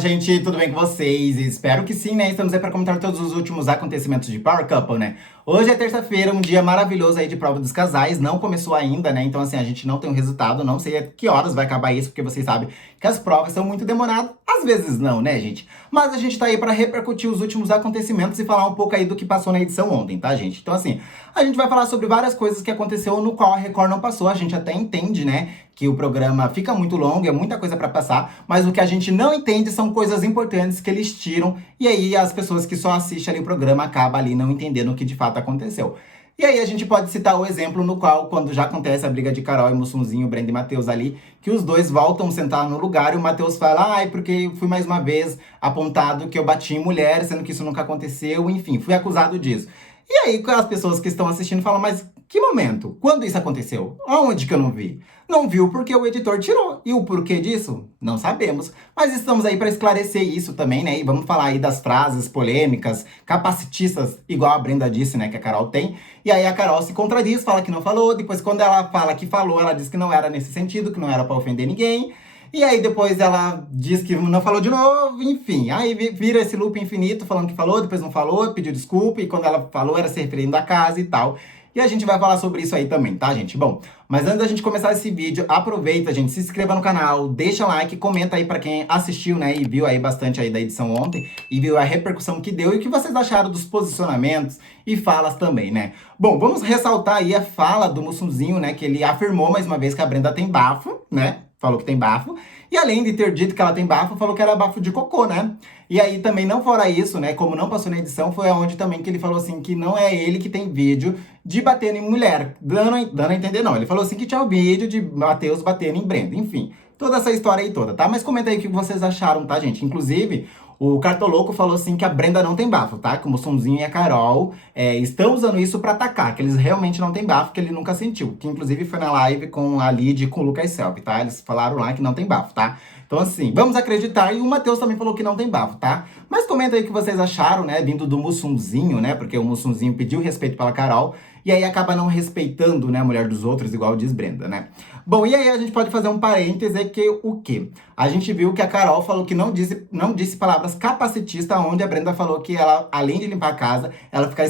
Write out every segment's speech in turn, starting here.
gente, tudo bem com vocês? Espero que sim, né? Estamos aí para comentar todos os últimos acontecimentos de Power Couple, né? Hoje é terça-feira, um dia maravilhoso aí de prova dos casais, não começou ainda, né? Então, assim, a gente não tem o resultado, não sei a que horas vai acabar isso, porque vocês sabem que as provas são muito demoradas, às vezes não, né, gente? Mas a gente tá aí para repercutir os últimos acontecimentos e falar um pouco aí do que passou na edição ontem, tá, gente? Então, assim, a gente vai falar sobre várias coisas que aconteceu no qual a Record não passou, a gente até entende, né? Que o programa fica muito longo, é muita coisa para passar, mas o que a gente não entende são coisas importantes que eles tiram, e aí as pessoas que só assistem ali o programa acabam ali não entendendo o que de fato aconteceu. E aí a gente pode citar o exemplo no qual, quando já acontece a briga de Carol e Mussunzinho, Brenda e Matheus ali, que os dois voltam a sentar no lugar e o Matheus fala, ai, porque fui mais uma vez apontado que eu bati em mulher, sendo que isso nunca aconteceu, enfim, fui acusado disso. E aí as pessoas que estão assistindo falam, mas que momento? Quando isso aconteceu? Aonde que eu não vi? Não viu porque o editor tirou. E o porquê disso? Não sabemos. Mas estamos aí para esclarecer isso também, né? E vamos falar aí das frases polêmicas, capacitistas, igual a Brenda disse, né? Que a Carol tem. E aí a Carol se contradiz, fala que não falou. Depois, quando ela fala que falou, ela diz que não era nesse sentido, que não era para ofender ninguém. E aí depois ela diz que não falou de novo, enfim. Aí vira esse loop infinito, falando que falou, depois não falou, pediu desculpa, e quando ela falou era se referindo à casa e tal. E a gente vai falar sobre isso aí também, tá, gente? Bom, mas antes da gente começar esse vídeo, aproveita, gente, se inscreva no canal, deixa like, comenta aí pra quem assistiu, né, e viu aí bastante aí da edição ontem, e viu a repercussão que deu e o que vocês acharam dos posicionamentos e falas também, né? Bom, vamos ressaltar aí a fala do Mussunzinho, né, que ele afirmou mais uma vez que a Brenda tem bafo, né? Falou que tem bafo. E além de ter dito que ela tem bafo, falou que era bafo de cocô, né? E aí também, não fora isso, né? Como não passou na edição, foi aonde também que ele falou assim que não é ele que tem vídeo de bater em mulher. Dando a entender, não. Ele falou assim que tinha o vídeo de Matheus batendo em Brenda. Enfim, toda essa história aí toda, tá? Mas comenta aí o que vocês acharam, tá, gente? Inclusive, o Cartoloco falou assim que a Brenda não tem bafo, tá? Que o Mussunzinho e a Carol estão usando isso pra atacar, que eles realmente não têm bafo, que ele nunca sentiu. Que inclusive foi na live com a Lid e com o Lucas Selby, tá? Eles falaram lá que não tem bafo, tá? Então assim, vamos acreditar. E o Matheus também falou que não tem bafo, tá? Mas comenta aí o que vocês acharam, né? Vindo do Mussunzinho, né? Porque o Mussunzinho pediu respeito pela Carol. E aí acaba não respeitando, né, a mulher dos outros, igual diz Brenda, né? Bom, e aí a gente pode fazer um parêntese que o quê? A gente viu que a Carol falou que não disse palavras capacitistas, onde a Brenda falou que ela, além de limpar a casa, ela fica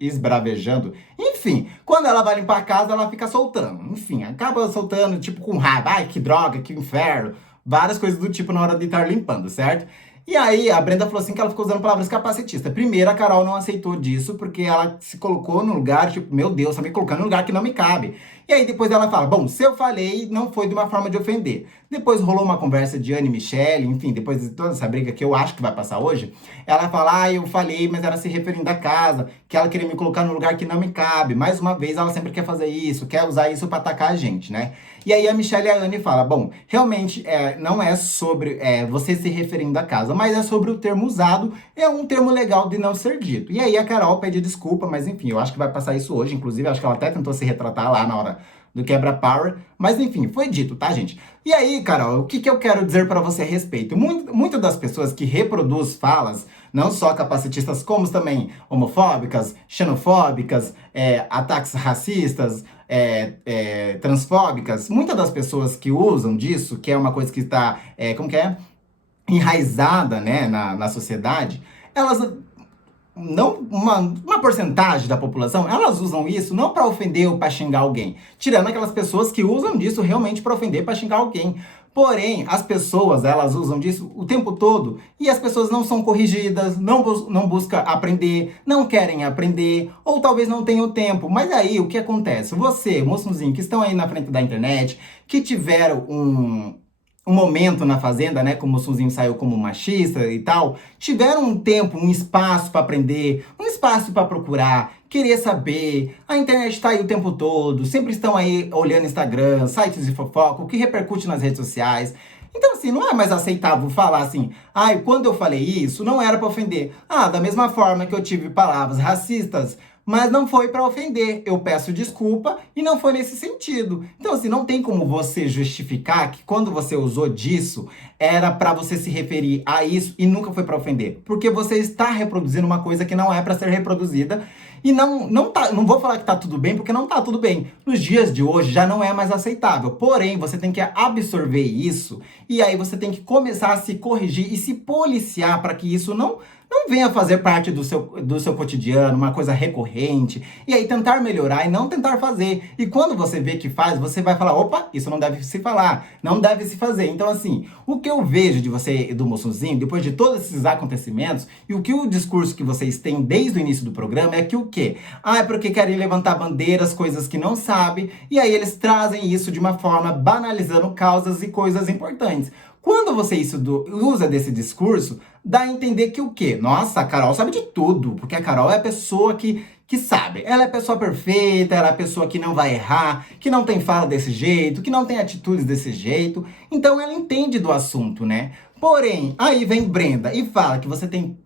esbravejando. Enfim, quando ela vai limpar a casa, ela fica soltando. Enfim, acaba soltando, tipo, com raiva. Ai, que droga, que inferno. Várias coisas do tipo na hora de estar limpando, certo? E aí, a Brenda falou assim que ela ficou usando palavras capacitistas. Primeiro, a Carol não aceitou disso, porque ela se colocou no lugar, tipo, meu Deus, tá me colocando no lugar que não me cabe. E aí, depois ela fala, bom, se eu falei, não foi de uma forma de ofender. Depois rolou uma conversa de Anne e Michelle, enfim, depois de toda essa briga que eu acho que vai passar hoje, ela fala, ah, eu falei, mas era se referindo à casa, que ela queria me colocar no lugar que não me cabe. Mais uma vez, ela sempre quer fazer isso, quer usar isso pra atacar a gente, né? E aí a Michelle e a Anne falam, bom, realmente não é sobre você se referindo à casa, mas é sobre o termo usado, é um termo legal de não ser dito. E aí a Carol pede desculpa, mas enfim, eu acho que vai passar isso hoje, inclusive, acho que ela até tentou se retratar lá na hora do quebra-power, mas enfim, foi dito, tá, gente? E aí, Carol, o que eu quero dizer pra você a respeito? Muitas das pessoas que reproduz falas, não só capacitistas, como também homofóbicas, xenofóbicas, ataques racistas, transfóbicas, muitas das pessoas que usam disso, que é uma coisa que está, como que é? Enraizada, né, na sociedade, elas não uma porcentagem da população, elas usam isso não para ofender ou para xingar alguém, tirando aquelas pessoas que usam disso realmente para ofender, para xingar alguém. Porém, as pessoas, elas usam disso o tempo todo e as pessoas não são corrigidas, não buscam aprender, não querem aprender, ou talvez não tenham tempo. Mas aí, o que acontece? Você, moçozinho, que estão aí na frente da internet, que tiveram um momento na Fazenda, né, como o Mussunzinho saiu como machista e tal, tiveram um tempo, um espaço para aprender, um espaço para procurar, querer saber. A internet está aí o tempo todo, sempre estão aí olhando Instagram, sites de fofoca, o que repercute nas redes sociais. Então, assim, não é mais aceitável falar assim, ai, quando eu falei isso, não era para ofender. Ah, da mesma forma que eu tive palavras racistas mas não foi para ofender. Eu peço desculpa e não foi nesse sentido. Então, assim, não tem como você justificar que quando você usou disso, era para você se referir a isso e nunca foi para ofender. Porque você está reproduzindo uma coisa que não é para ser reproduzida. E não vou falar que tá tudo bem, porque não tá tudo bem. Nos dias de hoje já não é mais aceitável. Porém, você tem que absorver isso e aí você tem que começar a se corrigir e se policiar para que isso não venha fazer parte do seu cotidiano, uma coisa recorrente, e aí tentar melhorar e não tentar fazer. E quando você vê que faz, você vai falar, opa, isso não deve se falar, não deve se fazer. Então, assim, o que eu vejo de você e do Moçonzinho, depois de todos esses acontecimentos, e o que o discurso que vocês têm desde o início do programa é que o quê? Ah, é porque querem levantar bandeiras, coisas que não sabem, e aí eles trazem isso de uma forma banalizando causas e coisas importantes. Quando você usa desse discurso, dá a entender que o quê? Nossa, a Carol sabe de tudo, porque a Carol é a pessoa que sabe. Ela é a pessoa perfeita, ela é a pessoa que não vai errar, que não tem fala desse jeito, que não tem atitudes desse jeito. Então ela entende do assunto, né? Porém, aí vem Brenda e fala que você tem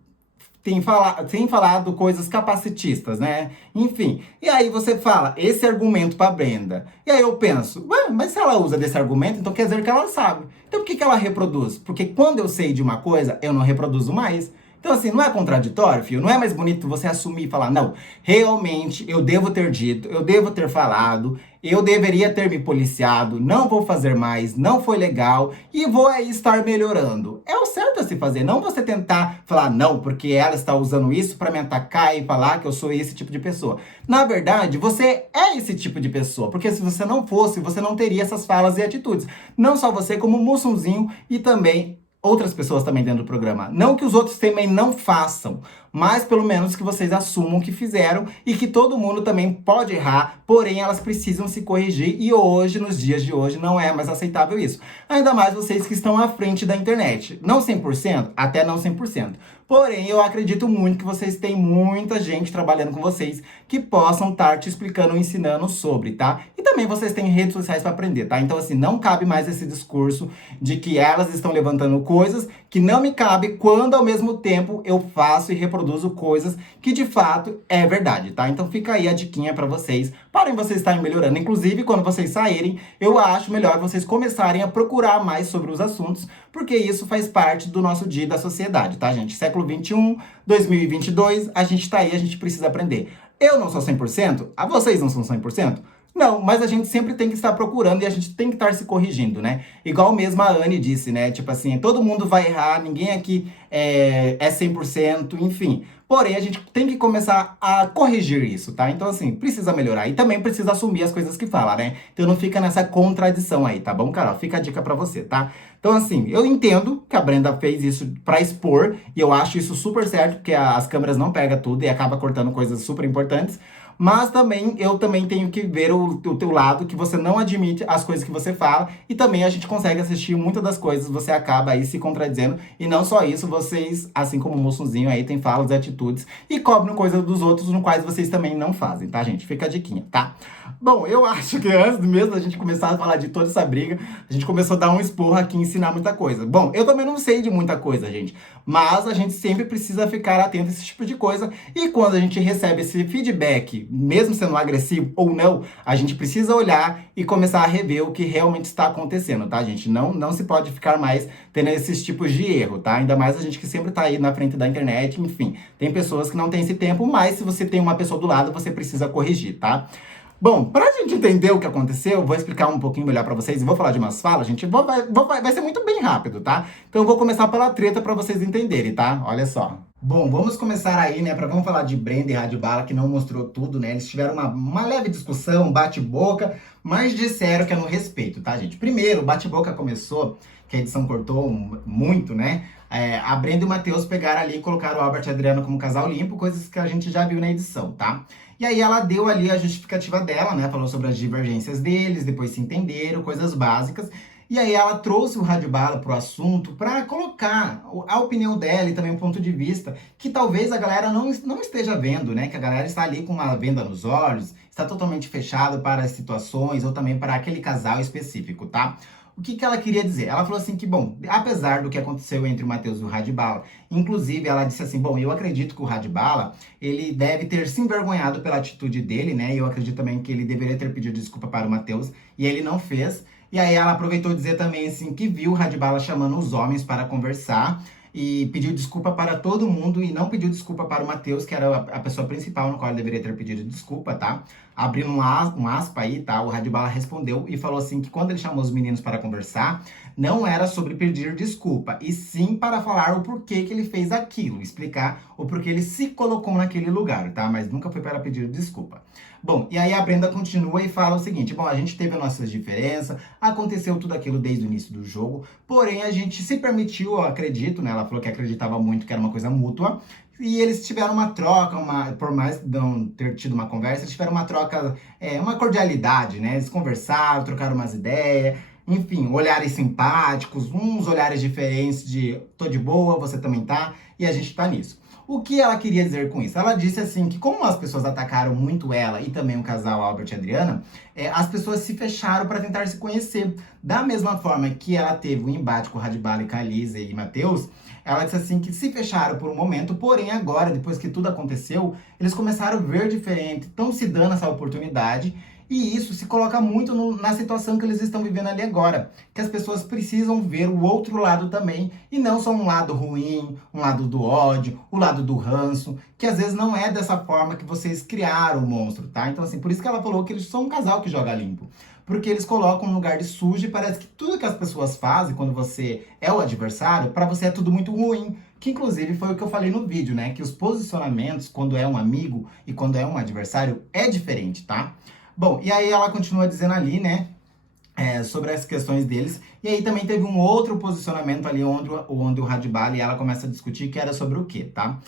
falado coisas capacitistas, né? Enfim. E aí você fala esse argumento pra Brenda. E aí eu penso, ué, mas se ela usa desse argumento, então quer dizer que ela sabe. Então por que ela reproduz? Porque quando eu sei de uma coisa, eu não reproduzo mais. Então, assim, não é contraditório, filho? Não é mais bonito você assumir e falar, não, realmente eu devo ter dito, eu devo ter falado, eu deveria ter me policiado, não vou fazer mais, não foi legal e vou aí estar melhorando. É o certo a se fazer, não você tentar falar, não, porque ela está usando isso para me atacar e falar que eu sou esse tipo de pessoa. Na verdade, você é esse tipo de pessoa, porque se você não fosse, você não teria essas falas e atitudes. Não só você, como o Mussunzinho e também outras pessoas também dentro do programa. Não que os outros também não façam, mas pelo menos que vocês assumam que fizeram e que todo mundo também pode errar, porém elas precisam se corrigir e hoje, nos dias de hoje, não é mais aceitável isso. Ainda mais vocês que estão à frente da internet. Não 100%, até não 100%. Porém, eu acredito muito que vocês têm muita gente trabalhando com vocês que possam estar te explicando, ensinando sobre, tá? E também vocês têm redes sociais para aprender, tá? Então, assim, não cabe mais esse discurso de que elas estão levantando coisas que não me cabe quando, ao mesmo tempo, eu faço e reproduzo coisas que, de fato, é verdade, tá? Então, fica aí a diquinha para vocês, para vocês estarem melhorando. Inclusive, quando vocês saírem, eu acho melhor vocês começarem a procurar mais sobre os assuntos, porque isso faz parte do nosso dia da sociedade, tá, gente? Século 21, 2022, a gente tá aí, a gente precisa aprender. Eu não sou 100%, vocês não são 100%? Não, mas a gente sempre tem que estar procurando e a gente tem que estar se corrigindo, né? Igual mesmo a Anne disse, né? Tipo assim, todo mundo vai errar, ninguém aqui é 100%, enfim. Porém, a gente tem que começar a corrigir isso, tá? Então, assim, precisa melhorar. E também precisa assumir as coisas que fala, né? Então não fica nessa contradição aí, tá bom, Carol? Fica a dica pra você, tá? Então, assim, eu entendo que a Brenda fez isso pra expor, e eu acho isso super certo, porque as câmeras não pegam tudo e acaba cortando coisas super importantes. Mas também, eu também tenho que ver o teu lado, que você não admite as coisas que você fala, e também a gente consegue assistir muitas das coisas, você acaba aí se contradizendo, e não só isso, vocês, assim como o Moçunzinho aí, tem falas e atitudes, e cobram coisas dos outros, no quais vocês também não fazem, tá, gente? Fica a diquinha, tá? Bom, eu acho que antes mesmo da gente começar a falar de toda essa briga, a gente começou a dar um esporro aqui e ensinar muita coisa. Bom, eu também não sei de muita coisa, gente, mas a gente sempre precisa ficar atento a esse tipo de coisa, e quando a gente recebe esse feedback, mesmo sendo agressivo ou não, a gente precisa olhar e começar a rever o que realmente está acontecendo, tá, gente? Não se pode ficar mais tendo esses tipos de erro, tá? Ainda mais a gente que sempre tá aí na frente da internet, enfim. Tem pessoas que não têm esse tempo, mas se você tem uma pessoa do lado, você precisa corrigir, tá? Bom, pra gente entender o que aconteceu, eu vou explicar um pouquinho melhor pra vocês e vou falar de umas falas, gente. Vai ser muito bem rápido, tá? Então eu vou começar pela treta pra vocês entenderem, tá? Olha só. Bom, vamos começar aí, né, vamos falar de Brenda e Rádio Bala, que não mostrou tudo, né, eles tiveram uma leve discussão, um bate-boca, mas disseram que é no respeito, tá, gente? Primeiro, o bate-boca começou, que a edição cortou muito, né, a Brenda e o Matheus pegaram ali e colocaram o Albert e a Adriana como casal limpo, coisas que a gente já viu na edição, tá? E aí ela deu ali a justificativa dela, né, falou sobre as divergências deles, depois se entenderam, coisas básicas. E aí ela trouxe o Rádio Bala pro assunto para colocar a opinião dela e também o ponto de vista que talvez a galera não esteja vendo, né? Que a galera está ali com uma venda nos olhos, está totalmente fechado para as situações ou também para aquele casal específico, tá? O que que ela queria dizer? Ela falou assim que, bom, apesar do que aconteceu entre o Matheus e o Radbala, inclusive ela disse assim, bom, eu acredito que o Radbala, ele deve ter se envergonhado pela atitude dele, né? E eu acredito também que ele deveria ter pedido desculpa para o Matheus, e ele não fez. E aí ela aproveitou dizer também assim que viu o Radbala chamando os homens para conversar e pediu desculpa para todo mundo e não pediu desculpa para o Matheus, que era a pessoa principal no qual ele deveria ter pedido desculpa, tá? Abrindo um aspa aí, tá? O Radbala respondeu e falou assim que quando ele chamou os meninos para conversar, não era sobre pedir desculpa, e sim para falar o porquê que ele fez aquilo, explicar o porquê ele se colocou naquele lugar, tá? Mas nunca foi para pedir desculpa. Bom, e aí a Brenda continua e fala o seguinte: bom, a gente teve as nossas diferenças, aconteceu tudo aquilo desde o início do jogo, porém a gente se permitiu, eu acredito, né? Ela falou que acreditava muito que era uma coisa mútua. E eles tiveram uma troca, por mais não ter tido uma conversa, eles tiveram uma troca, uma cordialidade, né? Eles conversaram, trocaram umas ideias, enfim, olhares simpáticos, uns olhares diferentes de tô de boa, você também tá, e a gente tá nisso. O que ela queria dizer com isso? Ela disse assim que como as pessoas atacaram muito ela e também o casal Albert e Adriana, as pessoas se fecharam para tentar se conhecer. Da mesma forma que ela teve o embate com Radbala e Calisa e Matheus, ela disse assim que se fecharam por um momento, porém agora, depois que tudo aconteceu, eles começaram a ver diferente, estão se dando essa oportunidade. E isso se coloca muito na situação que eles estão vivendo ali agora. Que as pessoas precisam ver o outro lado também. E não só um lado ruim, um lado do ódio, o lado do ranço. Que às vezes não é dessa forma que vocês criaram o monstro, tá? Então assim, por isso que ela falou que eles são um casal que joga limpo. Porque eles colocam um lugar de sujo e parece que tudo que as pessoas fazem quando você é o adversário, pra você é tudo muito ruim. Que inclusive foi o que eu falei no vídeo, né? Que os posicionamentos, quando é um amigo e quando é um adversário, é diferente, tá? Bom, e aí ela continua dizendo ali, né, sobre as questões deles. E aí também teve um outro posicionamento ali onde o Radbala e ela começa a discutir, que era sobre o quê, tá?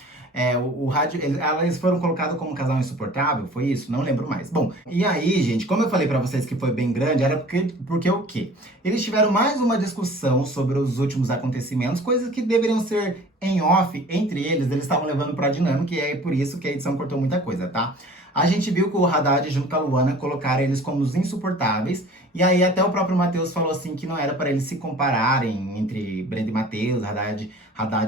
Eles foram colocados como um casal insuportável, foi isso? Não lembro mais. Bom, e aí, gente, como eu falei pra vocês que foi bem grande, era porque o quê? Eles tiveram mais uma discussão sobre os últimos acontecimentos, coisas que deveriam ser em off entre eles estavam levando pra dinâmica, e é por isso que a edição cortou muita coisa, tá? A gente viu que o Haddad junto com a Luana colocaram eles como os insuportáveis. E aí até o próprio Matheus falou assim que não era para eles se compararem entre Brenda e Matheus, Haddad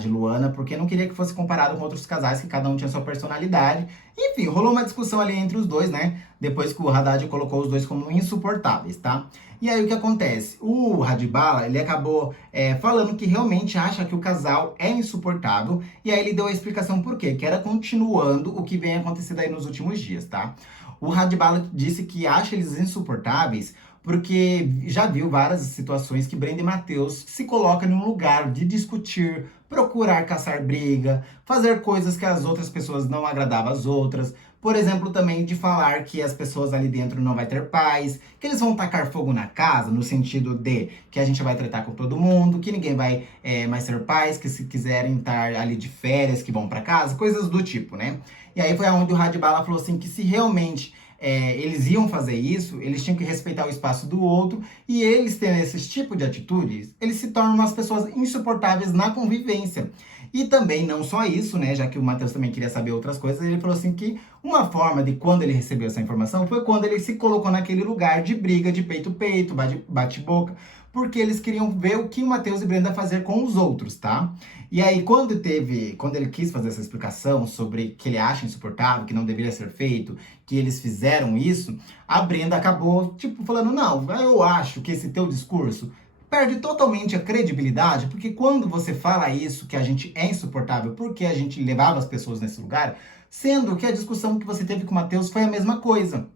e Luana, porque não queria que fosse comparado com outros casais, que cada um tinha sua personalidade. Enfim, rolou uma discussão ali entre os dois, né? Depois que o Haddad colocou os dois como insuportáveis, tá? E aí o que acontece? O Radbala, ele acabou falando que realmente acha que o casal é insuportável. E aí ele deu a explicação por quê, que era continuando o que vem acontecendo aí nos últimos dias, tá? O Radbala disse que acha eles insuportáveis porque já viu várias situações que Brenda e Matheus se colocam num lugar de discutir, procurar caçar briga, fazer coisas que as outras pessoas não agradavam às outras. Por exemplo, também de falar que as pessoas ali dentro não vai ter paz, que eles vão tacar fogo na casa, no sentido de que a gente vai tratar com todo mundo, que ninguém vai mais ter paz, que se quiserem estar ali de férias, que vão para casa, coisas do tipo, né? E aí foi onde o Radbala falou assim que se realmente eles iam fazer isso, eles tinham que respeitar o espaço do outro, e eles tendo esse tipo de atitudes, eles se tornam umas pessoas insuportáveis na convivência. E também, não só isso, né, já que o Matheus também queria saber outras coisas, ele falou assim que uma forma de quando ele recebeu essa informação foi quando ele se colocou naquele lugar de briga, de peito-peito, bate-boca, porque eles queriam ver o que o Matheus e Brenda fazer com os outros, tá? E aí, quando ele quis fazer essa explicação sobre que ele acha insuportável, que não deveria ser feito, que eles fizeram isso, a Brenda acabou, tipo, falando, não, eu acho que esse teu discurso perde totalmente a credibilidade, porque quando você fala isso, que a gente é insuportável, porque a gente levava as pessoas nesse lugar, sendo que a discussão que você teve com o Matheus foi a mesma coisa.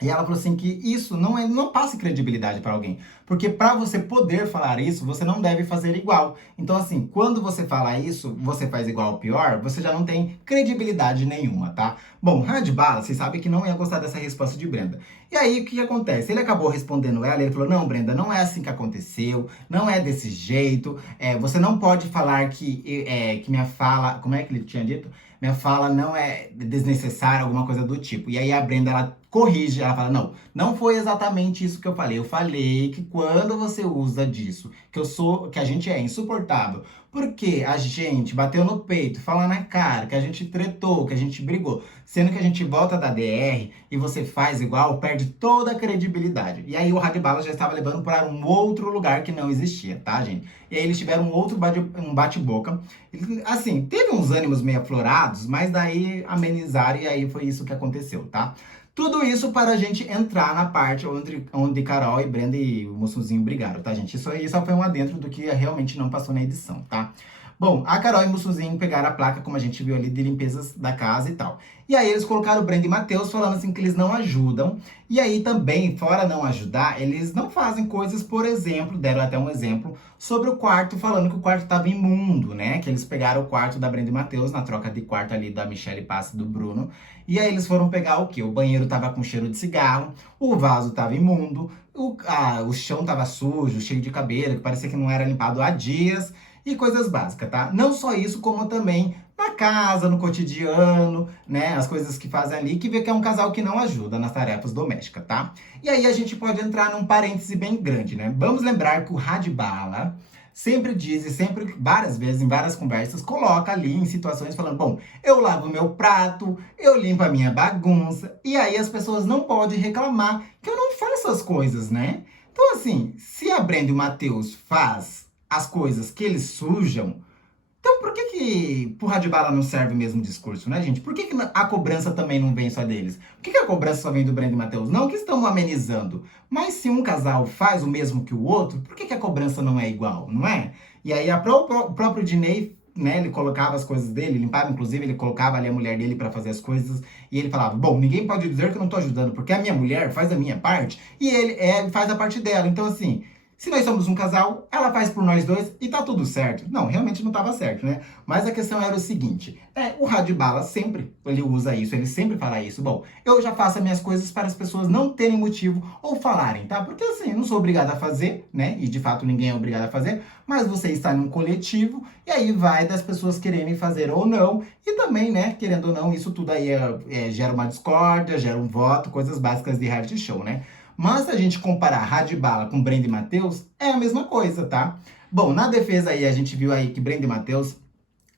E ela falou assim que isso não passa credibilidade para alguém, porque para você poder falar isso, você não deve fazer igual. Então assim, quando você fala isso, você faz igual ou pior, você já não tem credibilidade nenhuma, tá? Bom, Radbala, você sabe que não ia gostar dessa resposta de Brenda. E aí o que acontece? Ele acabou respondendo ela, ele falou: "Não, Brenda, não é assim que aconteceu, não é desse jeito. Você não pode falar que minha fala, como é que ele tinha dito? Minha fala não é desnecessária, alguma coisa do tipo". E aí a Brenda, ela corrige. Ela fala, não, não foi exatamente isso que eu falei. Eu falei que quando você usa disso, que a gente é insuportável, porque a gente bateu no peito, fala na cara, que a gente tretou, que a gente brigou, sendo que a gente volta da DR e você faz igual, perde toda a credibilidade. E aí o Radbala já estava levando para um outro lugar que não existia, tá, gente? E aí eles tiveram um outro um bate-boca. Assim, teve uns ânimos meio aflorados, mas daí amenizaram e aí foi isso que aconteceu, tá? Tudo isso para a gente entrar na parte onde Carol e Brenda e o Mussunzinho brigaram, tá, gente? Isso aí só foi um adentro do que realmente não passou na edição, tá? Bom, a Carol e o Mussunzinho pegaram a placa, como a gente viu ali, de limpezas da casa e tal. E aí eles colocaram o Brenda e Matheus falando assim que eles não ajudam. E aí também, fora não ajudar, eles não fazem coisas, por exemplo, deram até um exemplo, sobre o quarto, falando que o quarto estava imundo, né? Que eles pegaram o quarto da Brenda e Matheus, na troca de quarto ali da Michelle Passe e do Bruno. E aí eles foram pegar o quê? O banheiro tava com cheiro de cigarro, o vaso tava imundo, o chão tava sujo, cheio de cabelo, que parecia que não era limpado há dias, e coisas básicas, tá? Não só isso, como também na casa, no cotidiano, né? As coisas que fazem ali, que vê que é um casal que não ajuda nas tarefas domésticas, tá? E aí a gente pode entrar num parêntese bem grande, né? Vamos lembrar que o Radbala sempre diz, e sempre, várias vezes, em várias conversas, coloca ali em situações falando, bom, eu lavo meu prato, eu limpo a minha bagunça, e aí as pessoas não podem reclamar que eu não faço as coisas, né? Então, assim, se a Brenda e o Matheus faz as coisas que eles sujam, então por que pro Radbala não serve o mesmo discurso, né, gente? Por que a cobrança também não vem só deles? Por que a cobrança só vem do Brenda e Matheus? Não que estão amenizando, mas se um casal faz o mesmo que o outro, por que a cobrança não é igual, não é? E aí o próprio Diney, né, ele colocava as coisas dele, limpava, inclusive ele colocava ali a mulher dele para fazer as coisas, e ele falava, bom, ninguém pode dizer que eu não tô ajudando, porque a minha mulher faz a minha parte, e ele faz a parte dela. Então, assim, se nós somos um casal, ela faz por nós dois e tá tudo certo. Não, realmente não tava certo, né? Mas a questão era o seguinte, o Radbala sempre, ele usa isso, ele sempre fala isso. Bom, eu já faço as minhas coisas para as pessoas não terem motivo ou falarem, tá? Porque assim, eu não sou obrigada a fazer, né? E de fato ninguém é obrigado a fazer, mas você está num coletivo e aí vai das pessoas quererem fazer ou não. E também, né, querendo ou não, isso tudo aí gera uma discórdia, gera um voto, coisas básicas de reality show, né? Mas se a gente comparar Radbala com Brenda e Matheus, é a mesma coisa, tá? Bom, na defesa aí, a gente viu aí que Brenda e Matheus,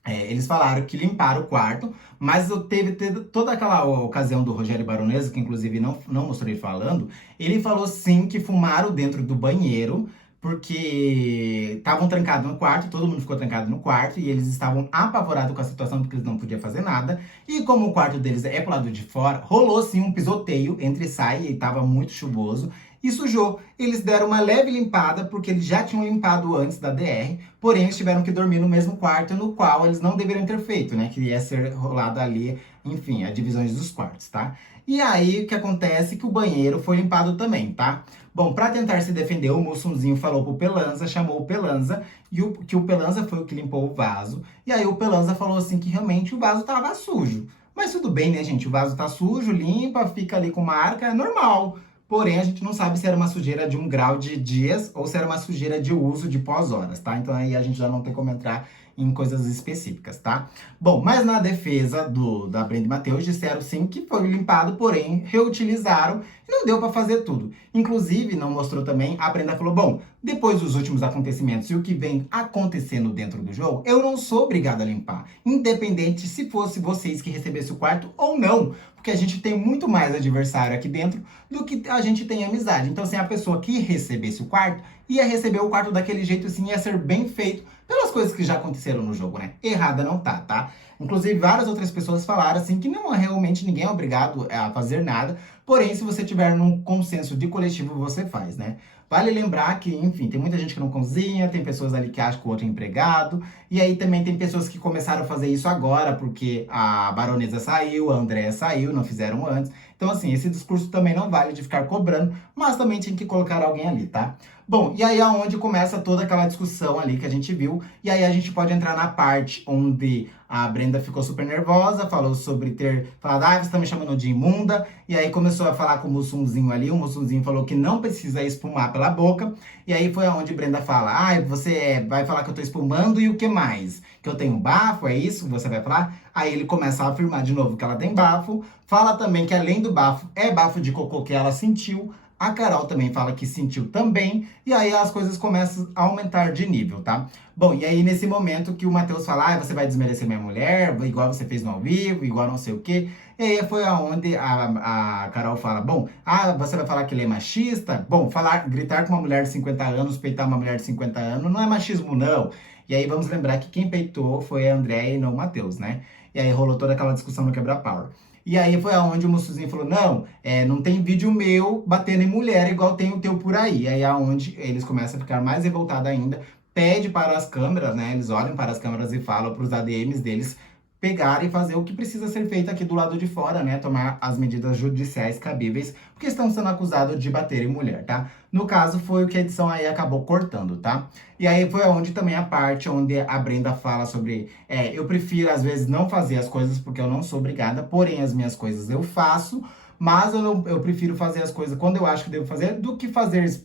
eles falaram que limparam o quarto, mas teve toda aquela ocasião do Rogério Baronesa, que inclusive não mostrou ele falando, ele falou sim que fumaram dentro do banheiro, porque estavam trancados no quarto, todo mundo ficou trancado no quarto, e eles estavam apavorados com a situação, porque eles não podiam fazer nada. E como o quarto deles é pro lado de fora, rolou sim um pisoteio entre sai, e estava muito chuvoso, e sujou. Eles deram uma leve limpada, porque eles já tinham limpado antes da DR, porém eles tiveram que dormir no mesmo quarto, no qual eles não deveriam ter feito, né? Que ia ser rolado ali, enfim, as divisões dos quartos, tá? E aí, o que acontece? Que o banheiro foi limpado também, tá? Bom, para tentar se defender, o Mussunzinho falou pro Pelanza, chamou o Pelanza, e que o Pelanza foi o que limpou o vaso. E aí o Pelanza falou assim que realmente o vaso tava sujo. Mas tudo bem, né, gente? O vaso tá sujo, limpa, fica ali com marca, é normal. Porém, a gente não sabe se era uma sujeira de 1 grau de dias ou se era uma sujeira de uso de pós-horas, tá? Então aí a gente já não tem como entrar em coisas específicas, tá? Bom, mas na defesa da Brenda e Matheus, disseram sim que foi limpado, porém reutilizaram e não deu pra fazer tudo. Inclusive, não mostrou também, a Brenda falou, bom, depois dos últimos acontecimentos e o que vem acontecendo dentro do jogo, eu não sou obrigada a limpar, independente se fosse vocês que recebessem o quarto ou não, porque a gente tem muito mais adversário aqui dentro do que a gente tem amizade. Então, assim, a pessoa que recebesse o quarto, ia receber o quarto daquele jeito, assim, ia ser bem feito pelas coisas que já aconteceram no jogo, né? Errada não tá, tá? Inclusive, várias outras pessoas falaram, assim, que não, realmente ninguém é obrigado a fazer nada, porém, se você tiver num consenso de coletivo, você faz, né? Vale lembrar que, enfim, tem muita gente que não cozinha, tem pessoas ali que acham que o outro é empregado, e aí também tem pessoas que começaram a fazer isso agora, porque a Baronesa saiu, a Andréa saiu, não fizeram antes. Então, assim, esse discurso também não vale de ficar cobrando, mas também tinha que colocar alguém ali, tá? Bom, e aí é onde começa toda aquela discussão ali que a gente viu, e aí a gente pode entrar na parte onde a Brenda ficou super nervosa, falou sobre ter falado, ah, você tá me chamando de imunda, e aí começou a falar com o Mussunzinho ali, o Mussunzinho falou que não precisa espumar pela boca, e aí foi aonde Brenda fala, ah, você vai falar que eu tô espumando e o que mais? Que eu tenho bafo, é isso que você vai falar? Aí ele começa a afirmar de novo que ela tem bafo, fala também que além do bafo, é bafo de cocô que ela sentiu, a Carol também fala que sentiu também, e aí as coisas começam a aumentar de nível, tá? Bom, e aí nesse momento que o Matheus fala, ah, você vai desmerecer minha mulher, igual você fez no ao vivo, igual não sei o quê. E aí foi aonde a Carol fala, bom, ah, você vai falar que ele é machista? Bom, gritar com uma mulher de 50 anos, peitar uma mulher de 50 anos, não é machismo, não. E aí vamos lembrar que quem peitou foi a Andréia e não o Matheus, né? E aí rolou toda aquela discussão no Quebra-Power. E aí foi aonde o Mussuzinho falou, não, não tem vídeo meu batendo em mulher igual tem o teu por aí. E aí é aonde eles começam a ficar mais revoltados ainda, pede para as câmeras, né? Eles olham para as câmeras e falam para os ADMs deles pegarem e fazer o que precisa ser feito aqui do lado de fora, né? Tomar as medidas judiciais cabíveis, porque estão sendo acusados de bater em mulher, tá? No caso, foi o que a edição aí acabou cortando, tá? E aí foi onde também a parte onde a Brenda fala sobre, eu prefiro às vezes não fazer as coisas porque eu não sou obrigada, porém as minhas coisas eu faço, mas eu prefiro fazer as coisas quando eu acho que devo fazer do que fazer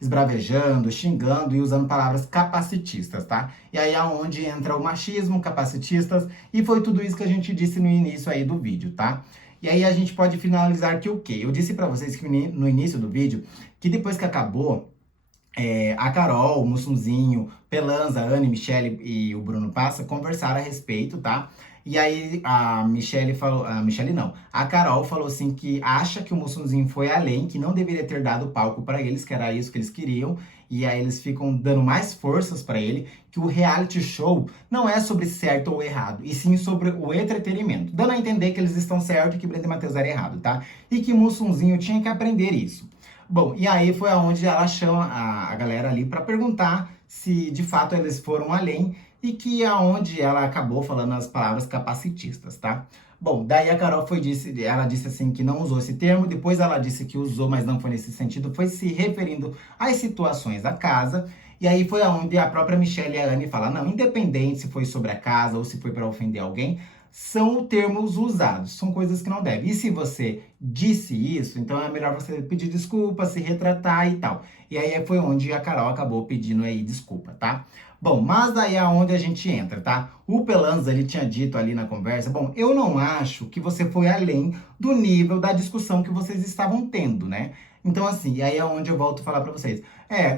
esbravejando, xingando e usando palavras capacitistas, tá? E aí é onde entra o machismo, capacitistas, e foi tudo isso que a gente disse no início aí do vídeo, tá? E aí a gente pode finalizar que o quê? Eu disse pra vocês que no início do vídeo, que depois que acabou, a Carol, o Mussunzinho, Pelanza, a Anne, Michele e o Bruno Passa conversaram a respeito, tá? E aí a Michele falou, a Michele não, a Carol falou assim que acha que o Mussunzinho foi além, que não deveria ter dado palco pra eles, que era isso que eles queriam, e aí eles ficam dando mais forças pra ele, que o reality show não é sobre certo ou errado, e sim sobre o entretenimento, dando a entender que eles estão certos e que Brenda e Matheus eram errado, tá? E que o Mussunzinho tinha que aprender isso. Bom, e aí foi aonde ela chama a galera ali para perguntar se de fato eles foram além e que aonde ela acabou falando as palavras capacitistas, tá? Bom, daí a Carol ela disse assim que não usou esse termo, depois ela disse que usou, mas não foi nesse sentido, foi se referindo às situações da casa. E aí foi aonde a própria Michelle e a Anne falam, não, independente se foi sobre a casa ou se foi para ofender alguém, são termos usados, são coisas que não devem. E se você disse isso, então é melhor você pedir desculpa, se retratar e tal. E aí foi onde a Carol acabou pedindo aí desculpa, tá? Bom, mas daí é onde a gente entra, tá? O Pelanza, ele tinha dito ali na conversa, bom, eu não acho que você foi além do nível da discussão que vocês estavam tendo, né? Então, assim, e aí é onde eu volto a falar pra vocês.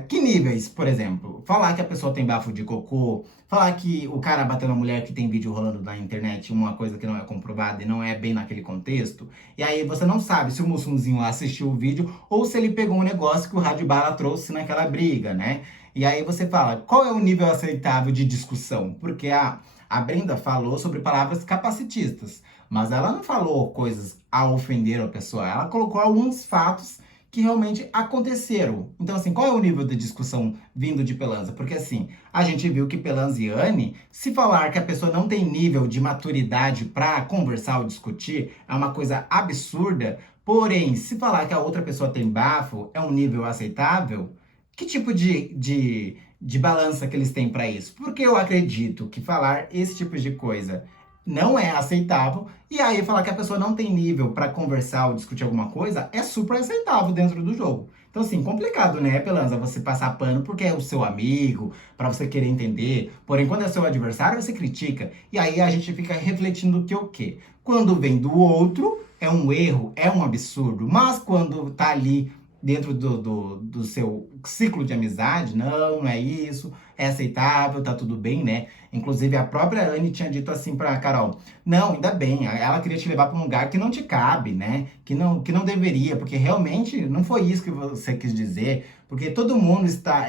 Que níveis, por exemplo? Falar que a pessoa tem bafo de cocô, falar que o cara bateu na mulher que tem vídeo rolando na internet, uma coisa que não é comprovada e não é bem naquele contexto. E aí você não sabe se o Mussunzinho assistiu o vídeo ou se ele pegou um negócio que o Rádio Bala trouxe naquela briga, né? E aí você fala, qual é o nível aceitável de discussão? Porque a Brenda falou sobre palavras capacitistas, mas ela não falou coisas a ofender a pessoa, ela colocou alguns fatos que realmente aconteceram. Então, assim, qual é o nível de discussão vindo de Pelanza? Porque, assim, a gente viu que Pelanza e Anne, se falar que a pessoa não tem nível de maturidade para conversar ou discutir, é uma coisa absurda. Porém, se falar que a outra pessoa tem bafo, é um nível aceitável, que tipo de balança que eles têm para isso? Porque eu acredito que falar esse tipo de coisa não é aceitável, e aí falar que a pessoa não tem nível para conversar ou discutir alguma coisa é super aceitável dentro do jogo. Então, assim, complicado, né, Pelanza, você passar pano porque é o seu amigo, para você querer entender. Porém, quando é seu adversário, você critica. E aí a gente fica refletindo que o quê? Quando vem do outro, é um erro, é um absurdo. Mas quando tá ali dentro do seu ciclo de amizade, não é isso, é aceitável, tá tudo bem, né? Inclusive, a própria Anne tinha dito assim pra Carol, não, ainda bem, ela queria te levar pra um lugar que não te cabe, né? Que não deveria, porque realmente não foi isso que você quis dizer, porque todo mundo está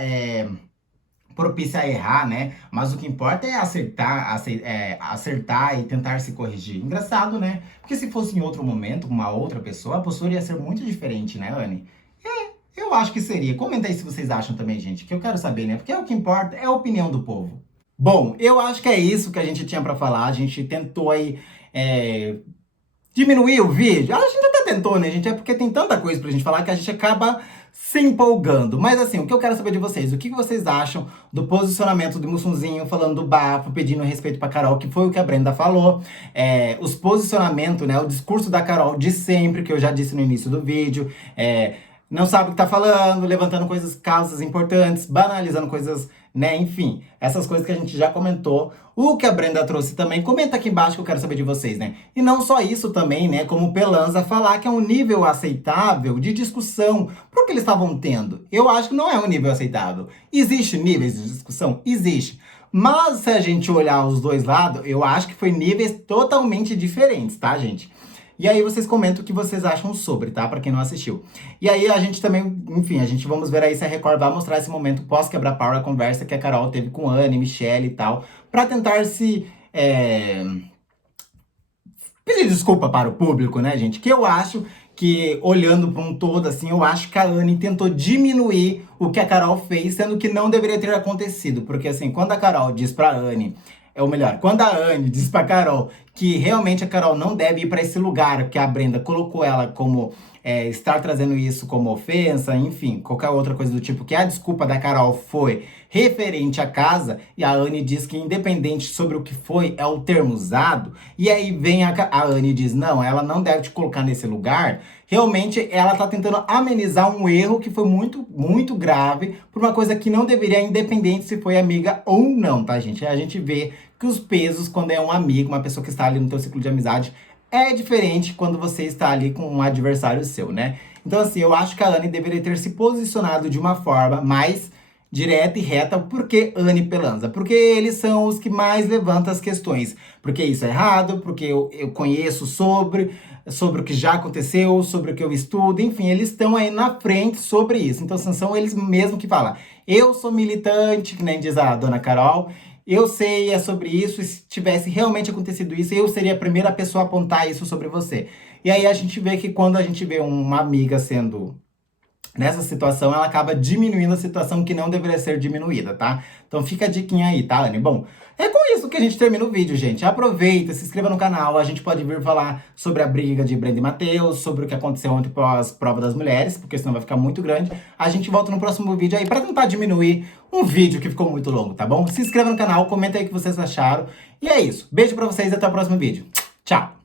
propício a errar, né? Mas o que importa é acertar e tentar se corrigir. Engraçado, né? Porque se fosse em outro momento, com uma outra pessoa, a postura ia ser muito diferente, né, Anne? Eu acho que seria. Comenta aí se vocês acham também, gente, que eu quero saber, né? Porque o que importa é a opinião do povo. Bom, eu acho que é isso que a gente tinha pra falar. A gente tentou aí diminuir o vídeo? A gente até tentou, né, gente? É porque tem tanta coisa pra gente falar que a gente acaba se empolgando. Mas assim, o que eu quero saber de vocês, o que vocês acham do posicionamento do Mussunzinho falando do bafo, pedindo respeito pra Carol, que foi o que a Brenda falou. Os posicionamentos, né, o discurso da Carol de sempre, que eu já disse no início do vídeo. Não sabe o que tá falando, levantando causas importantes, banalizando coisas, né? Enfim, essas coisas que a gente já comentou. O que a Brenda trouxe também, comenta aqui embaixo que eu quero saber de vocês, né? E não só isso também, né? Como o Pelanza falar que é um nível aceitável de discussão pro que eles estavam tendo. Eu acho que não é um nível aceitável. Existe níveis de discussão? Existe. Mas se a gente olhar os dois lados, eu acho que foi níveis totalmente diferentes, tá, gente? E aí vocês comentam o que vocês acham sobre, tá? Pra quem não assistiu. E aí a gente também, enfim, a gente vamos ver aí se a Record vai mostrar esse momento pós-quebra-pau, a conversa que a Carol teve com Anne, Michelle e tal, pra tentar se pedir desculpa para o público, né, gente? Que eu acho que, olhando para um todo, assim, eu acho que a Anne tentou diminuir o que a Carol fez, sendo que não deveria ter acontecido. Porque, assim, quando a Carol diz pra Anne, ou melhor, quando a Anne diz pra Carol que realmente a Carol não deve ir para esse lugar, que a Brenda colocou ela como estar trazendo isso como ofensa, enfim, qualquer outra coisa do tipo, que a desculpa da Carol foi referente à casa, e a Anne diz que independente sobre o que foi, é o termo usado, e aí vem a Anne e diz, não, ela não deve te colocar nesse lugar, realmente ela tá tentando amenizar um erro que foi muito, muito grave, por uma coisa que não deveria, independente se foi amiga ou não, tá, gente? A gente vê que os pesos, quando é um amigo, uma pessoa que está ali no teu ciclo de amizade, é diferente quando você está ali com um adversário seu, né? Então, assim, eu acho que a Anne deveria ter se posicionado de uma forma mais direta e reta. Por que Anne e Pelanza? Porque eles são os que mais levantam as questões. Porque isso é errado, porque eu conheço sobre o que já aconteceu, sobre o que eu estudo, enfim, eles estão aí na frente sobre isso. Então, são eles mesmos que falam. Eu sou militante, que nem diz a dona Carol, eu sei, é sobre isso, e se tivesse realmente acontecido isso, eu seria a primeira pessoa a apontar isso sobre você. E aí a gente vê que quando a gente vê uma amiga sendo nessa situação, ela acaba diminuindo a situação que não deveria ser diminuída, tá? Então fica a diquinha aí, tá, Anne? Bom, é com isso que a gente termina o vídeo, gente. Aproveita, se inscreva no canal, a gente pode vir falar sobre a briga de Brenda e Matheus, sobre o que aconteceu ontem pós-prova das mulheres, porque senão vai ficar muito grande. A gente volta no próximo vídeo aí pra tentar diminuir um vídeo que ficou muito longo, tá bom? Se inscreva no canal, comenta aí o que vocês acharam. E é isso. Beijo pra vocês e até o próximo vídeo. Tchau!